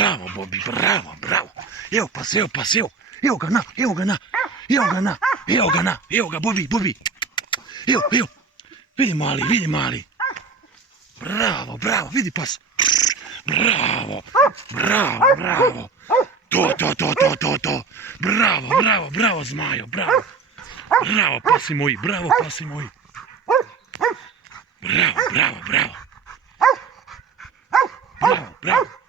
Bravo, Bobi, bravo, bravo. Evo pas, evo pas, evo. Evo ga na, evo ga na. Evo ga na, evo ga na. Evo ga, Bobi, Bobi. Evo, evo. Vidi mali, vidi mali. Bravo, bravo, vidi pas. Bravo, bravo, bravo. To. Bravo, bravo, bravo, zmajo, bravo. Bravo, pasi moji, bravo, pasi moji. Bravo, bravo, bravo. Bravo, bravo.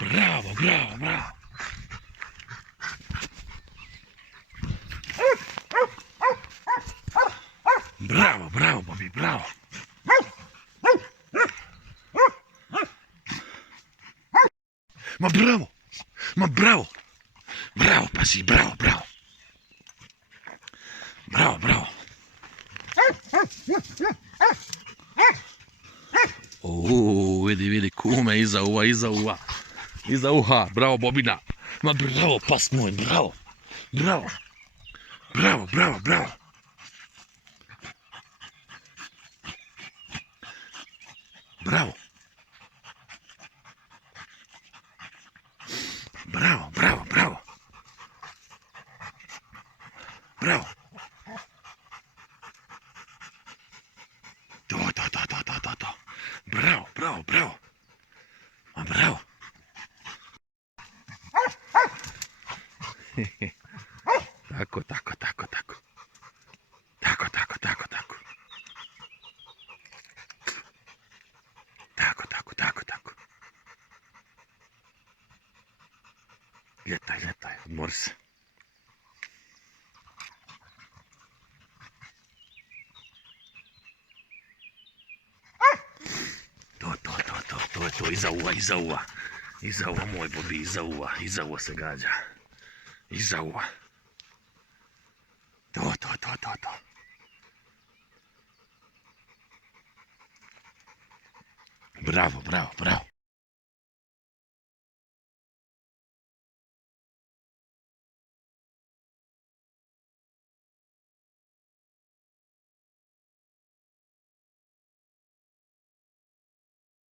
Bravo, bravo, bravo. Bravo, bravo, Bobi, bravo. Ma bravo, ma bravo. Bravo, pasi, bravo, bravo. Bravo, bravo. Vidi, vidi, kume, iza uva, iza uva. Iza uha, bravo, Bobina. Ma bravo, pas moj, bravo. Bravo. Bravo, bravo, bravo. Bravo. Bravo, bravo, bravo. Bravo. To. Bravo, bravo, bravo. Ma bravo. Tako. Tako. Ljetaj, odmori se. To, iza uva. Iza uva, moj Bobi, iza uva se gađa. Iza uva. To. Bravo, bravo, bravo.